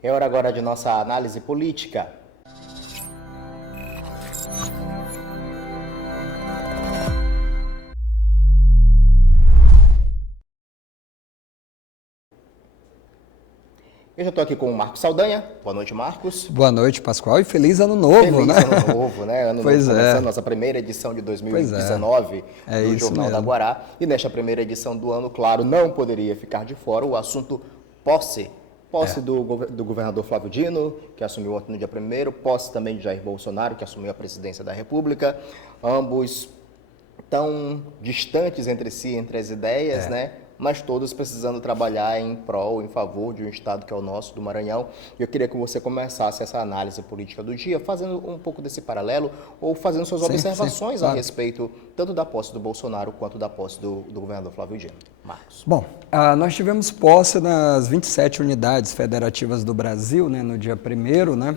É hora agora de nossa análise política. Eu já estou aqui com o Marcos Saldanha. Boa noite, Marcos. Boa noite, Pascoal, e feliz ano novo, Feliz né? ano novo, né? Ano Pois novo é. começando nossa primeira edição de 2019 É do isso Jornal da mesmo. Guará. E nesta primeira edição do ano, claro, não poderia ficar de fora o assunto posse. Posse do governador Flávio Dino, que assumiu ontem no dia 1º, posse também de Jair Bolsonaro, que assumiu a presidência da República. Ambos tão distantes entre si, entre as ideias, né? Mas todos precisando trabalhar em prol, em favor de um estado que é o nosso, do Maranhão. E eu queria que você começasse essa análise política do dia, fazendo um pouco desse paralelo, ou fazendo suas observações a claro. respeito tanto da posse do Bolsonaro, quanto da posse do governador Flávio Dino. Marcos. Bom, nós tivemos posse nas 27 unidades federativas do Brasil, né, no dia 1º, né?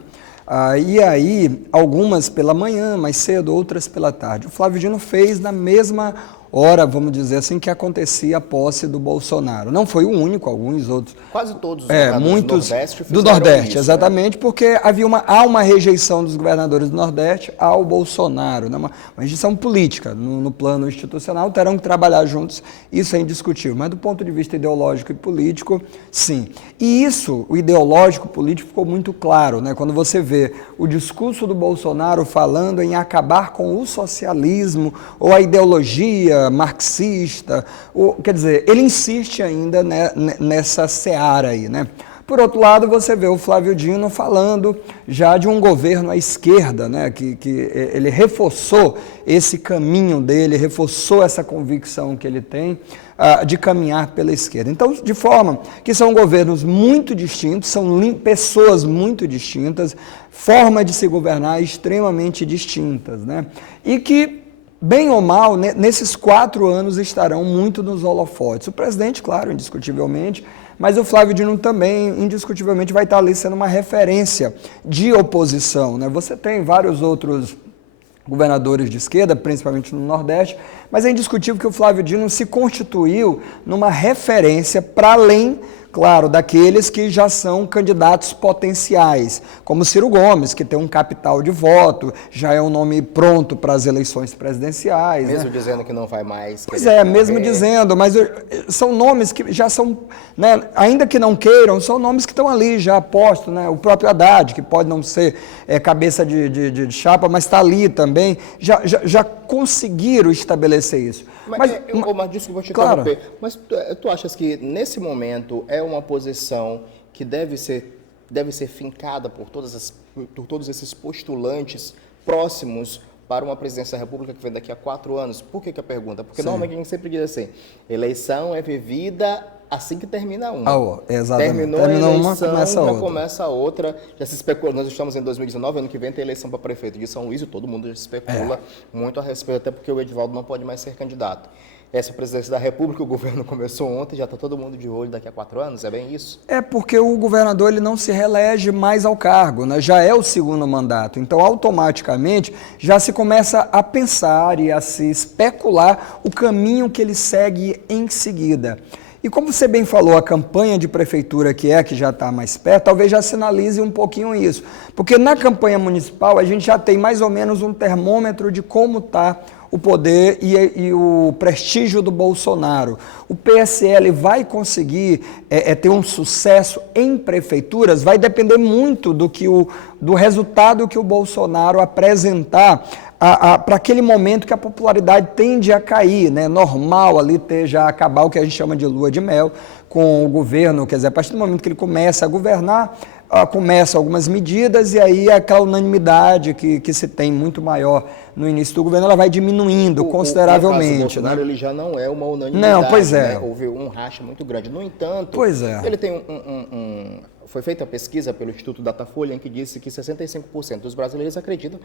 E aí, algumas pela manhã, mais cedo, outras pela tarde. O Flávio Dino fez na mesma hora, vamos dizer assim, que acontecia a posse do Bolsonaro. Não foi o único, alguns outros. Quase todos os governadores muitos do Nordeste do fizeram Nordeste, isso, exatamente, né? Porque há uma rejeição dos governadores do Nordeste ao Bolsonaro, né? Uma rejeição política. No plano institucional, terão que trabalhar juntos, isso é indiscutível. Mas do ponto de vista ideológico e político, sim. E isso, o ideológico político, ficou muito claro, né? Quando você vê o discurso do Bolsonaro falando em acabar com o socialismo ou a ideologia marxista, quer dizer, ele insiste ainda, né, nessa seara aí, né? Por outro lado, você vê o Flávio Dino falando já de um governo à esquerda, né, que ele reforçou esse caminho dele, reforçou essa convicção que ele tem de caminhar pela esquerda. Então, de forma que são governos muito distintos, são pessoas muito distintas, forma de se governar extremamente distintas, né? E que, bem ou mal, nesses 4 anos estarão muito nos holofotes. O presidente, claro, indiscutivelmente, mas o Flávio Dino também, indiscutivelmente, vai estar ali sendo uma referência de oposição, né? Você tem vários outros governadores de esquerda, principalmente no Nordeste, mas é indiscutível que o Flávio Dino se constituiu numa referência para além, claro, daqueles que já são candidatos potenciais, como Ciro Gomes, que tem um capital de voto, já é um nome pronto para as eleições presidenciais. Mesmo né? dizendo que não vai mais... Pois é, mesmo dizendo, mas são nomes que já são, né, ainda que não queiram, são nomes que estão ali já postos, né? O próprio Haddad, que pode não ser cabeça de chapa, mas está ali também, já conseguiram estabelecer isso. Mas desculpa te claro. interromper, mas tu achas que nesse momento é uma posição que deve ser fincada por todos esses postulantes próximos para uma presidência da República que vem daqui a 4 anos? Por que a pergunta? Porque normalmente a gente sempre diz assim, eleição é vivida assim que termina uma. Exatamente. Terminou a eleição, começa já começa a outra. Já se especula, nós estamos em 2019, ano que vem tem eleição para prefeito de São Luís e todo mundo já especula muito a respeito, até porque o Edivaldo não pode mais ser candidato. Essa presidência da República, o governo começou ontem, já está todo mundo de olho daqui a 4 anos, é bem isso? É porque o governador ele não se reelege mais ao cargo, né? Já é o 2º mandato, então automaticamente já se começa a pensar e a se especular o caminho que ele segue em seguida. E como você bem falou, a campanha de prefeitura que já está mais perto, talvez já sinalize um pouquinho isso. Porque na campanha municipal a gente já tem mais ou menos um termômetro de como está o poder e o prestígio do Bolsonaro. O PSL vai conseguir ter um sucesso em prefeituras, vai depender muito do resultado que o Bolsonaro apresentar para aquele momento que a popularidade tende a cair, né? Normal ali já acabar o que a gente chama de lua de mel com o governo, quer dizer, a partir do momento que ele começa a governar, começam algumas medidas e aí aquela unanimidade que se tem muito maior no início do governo, ela vai diminuindo consideravelmente. O Bolsonaro, ele já não é uma unanimidade, não, pois é. Né? Houve um racha muito grande. No entanto, pois é. Ele tem foi feita a pesquisa pelo Instituto Datafolha em que disse que 65% dos brasileiros acreditam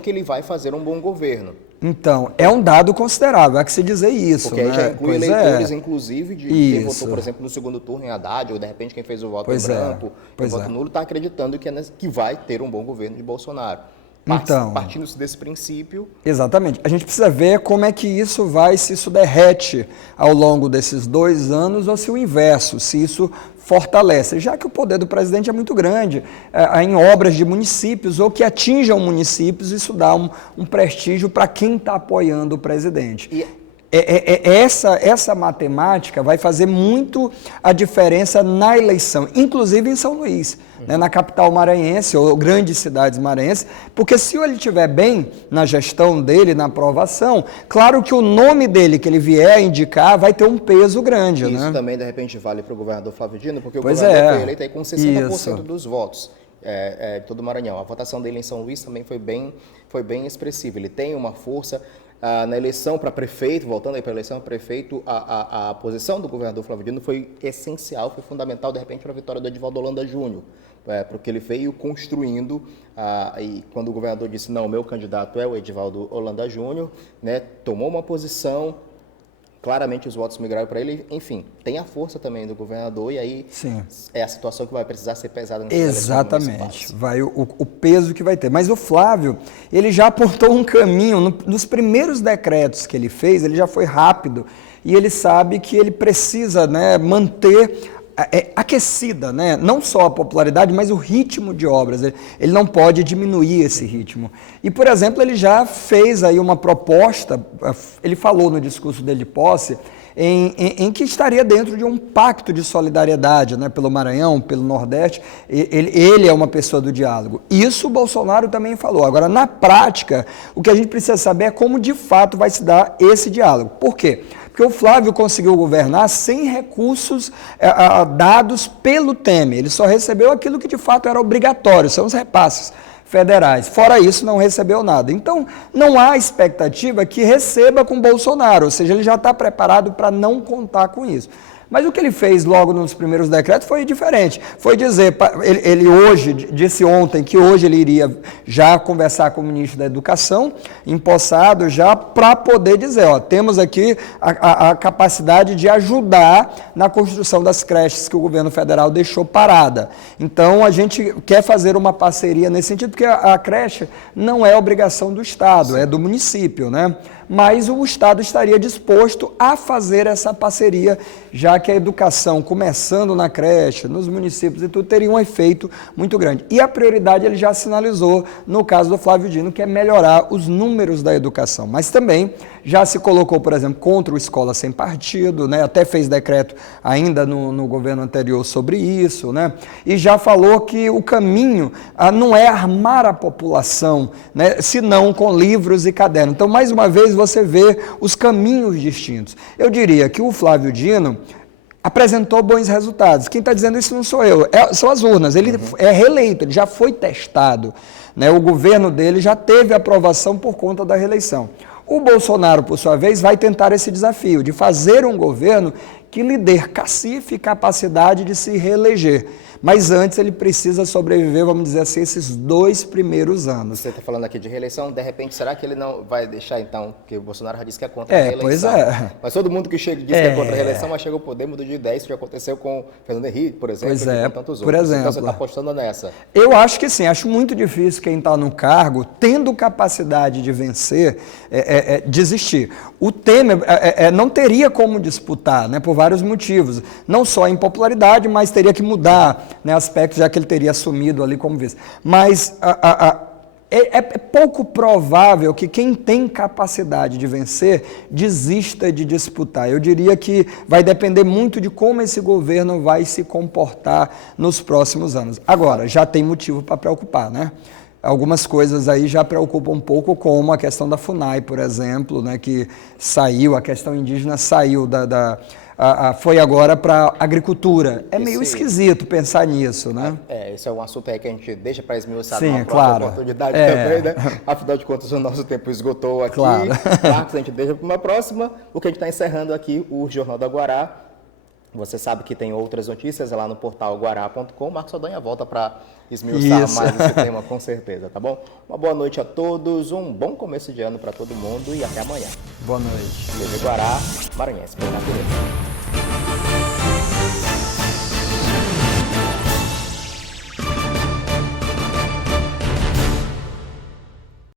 que ele vai fazer um bom governo. Então, é um dado considerável, há que se dizer isso. Porque né? aí já inclui eleitores, inclusive, de quem votou, por exemplo, no segundo turno em Haddad, ou de repente quem fez o voto em branco, o voto nulo, está acreditando que vai ter um bom governo de Bolsonaro. Então, partindo-se desse princípio... Exatamente. A gente precisa ver como é que isso vai, se isso derrete ao longo desses 2 anos ou se o inverso, se isso fortalece, já que o poder do presidente é muito grande em obras de municípios ou que atinjam municípios, isso dá um prestígio para quem está apoiando o presidente. Essa matemática vai fazer muito a diferença na eleição, inclusive em São Luís, né, na capital maranhense ou grandes cidades maranhenses, porque se ele estiver bem na gestão dele, na aprovação, claro que o nome dele que ele vier a indicar vai ter um peso grande. Isso, né? Também, de repente, vale para o governador Flávio Dino, porque Pois o governador é. foi eleito aí com 60% Isso. dos votos de todo o Maranhão. A votação dele em São Luís também foi bem expressiva. Ele tem uma força... na eleição para prefeito, voltando aí para a eleição para prefeito, a posição do governador Flávio Dino foi essencial, foi fundamental, de repente, para a vitória do Edivaldo Holanda Júnior, porque ele veio construindo, e quando o governador disse, não, meu candidato é o Edivaldo Holanda Júnior, né, tomou uma posição, claramente os votos migraram para ele, enfim, tem a força também do governador, e aí Sim. é a situação que vai precisar ser pesada nessas eleições municipais. Exatamente, vai o peso que vai ter. Mas o Flávio, ele já apontou um caminho, nos primeiros decretos que ele fez, ele já foi rápido, e ele sabe que ele precisa, né, manter aquecida, né? Não só a popularidade, mas o ritmo de obras. Ele não pode diminuir esse ritmo. E, por exemplo, ele já fez aí uma proposta, ele falou no discurso dele de posse, em que estaria dentro de um pacto de solidariedade, né, pelo Maranhão, pelo Nordeste. Ele é uma pessoa do diálogo. Isso o Bolsonaro também falou. Agora, na prática, o que a gente precisa saber é como de fato vai se dar esse diálogo. Por quê? Porque o Flávio conseguiu governar sem recursos dados pelo Temer. Ele só recebeu aquilo que de fato era obrigatório, são os repasses federais. Fora isso, não recebeu nada. Então, não há expectativa que receba com Bolsonaro, ou seja, ele já está preparado para não contar com isso. Mas o que ele fez logo nos primeiros decretos foi diferente. Foi dizer, ele hoje, disse ontem que hoje ele iria já conversar com o ministro da Educação, empossado já, para poder dizer, ó, temos aqui a capacidade de ajudar na construção das creches que o governo federal deixou parada. Então, a gente quer fazer uma parceria nesse sentido, porque a creche não é obrigação do Estado, é do município, né? Mas o Estado estaria disposto a fazer essa parceria, já que a educação, começando na creche, nos municípios e tudo, teria um efeito muito grande. E a prioridade ele já sinalizou no caso do Flávio Dino, que é melhorar os números da educação. Mas também já se colocou, por exemplo, contra o Escola Sem Partido, né? Até fez decreto ainda no governo anterior sobre isso, né? E já falou que o caminho não é armar a população, né? Senão com livros e cadernos. Então, mais uma vez, você vê os caminhos distintos. Eu diria que o Flávio Dino apresentou bons resultados. Quem está dizendo isso não sou eu, são as urnas. Ele é reeleito, ele já foi testado, né? O governo dele já teve aprovação por conta da reeleição. O Bolsonaro, por sua vez, vai tentar esse desafio de fazer um governo que lhe dê cacife e capacidade de se reeleger. Mas antes ele precisa sobreviver, vamos dizer assim, esses 2 primeiros anos. Você está falando aqui de reeleição, de repente, será que ele não vai deixar, então, porque o Bolsonaro já disse que é contra a reeleição. Pois é. Mas todo mundo que chega diz que é contra a reeleição, mas chega ao poder, muda de ideia. Isso já aconteceu com Fernando Henrique, por exemplo, e com tantos outros. Por exemplo. Então você está apostando nessa. Eu acho que sim, acho muito difícil quem está no cargo, tendo capacidade de vencer, desistir. O Temer não teria como disputar, né, por vários motivos. Não só a impopularidade, mas teria que mudar, né, aspectos, já que ele teria assumido ali como vice. Mas é pouco provável que quem tem capacidade de vencer desista de disputar. Eu diria que vai depender muito de como esse governo vai se comportar nos próximos anos. Agora, já tem motivo para preocupar, né? Algumas coisas aí já preocupam um pouco, como a questão da FUNAI, por exemplo, né, que saiu, a questão indígena saiu foi agora para a agricultura. É meio esquisito pensar nisso, né? Esse é um assunto aí que a gente deixa para esmiuçar numa próxima oportunidade também, né? Afinal de contas, o nosso tempo esgotou aqui. Claro. Marcos, a gente deixa para uma próxima. O que a gente está encerrando aqui, o Jornal do Aguará. Você sabe que tem outras notícias lá no portal guará.com. Marcos Saldanha volta para esmiuçar mais esse tema, com certeza, tá bom? Uma boa noite a todos, um bom começo de ano para todo mundo e até amanhã. Boa noite. TV Guará, Maranhense, por natureza.